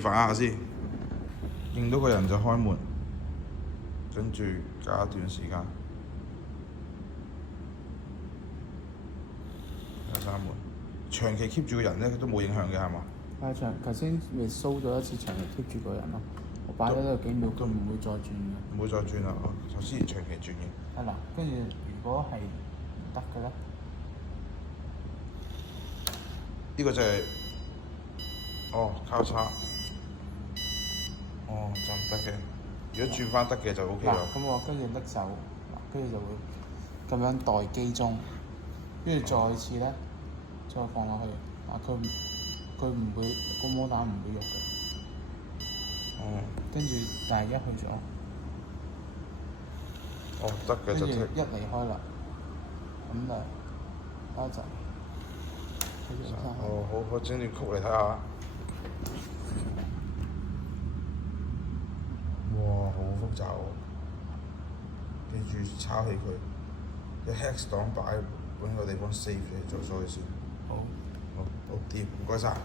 示範下先，見到個人就開門，跟住隔一段時間又閂門。長期 keep 住個人咧，都冇影響嘅係嘛？係頭先咪 show 咗一次長期 keep 住個人咯，我擺咗度幾秒，佢唔會再轉嘅。唔會再轉啦，頭先長期轉嘅。係啦，跟住如果係唔得嘅咧，呢個就係、交叉，就唔得嘅。如果轉翻得嘅就 O K 啦。咁我跟住拎走，跟住就會咁樣待機中，跟住再次咧，再放落去，佢唔會個摩打唔會喐嘅。跟住但係一去咗，得嘅就得。一離開啦，咁就開陣。好，整段曲嚟睇下。哇，好複雜喎！記住抄起佢，啲 hex 檔擺揾個地方 save 咗，做咗佢先。好，掂，唔該晒。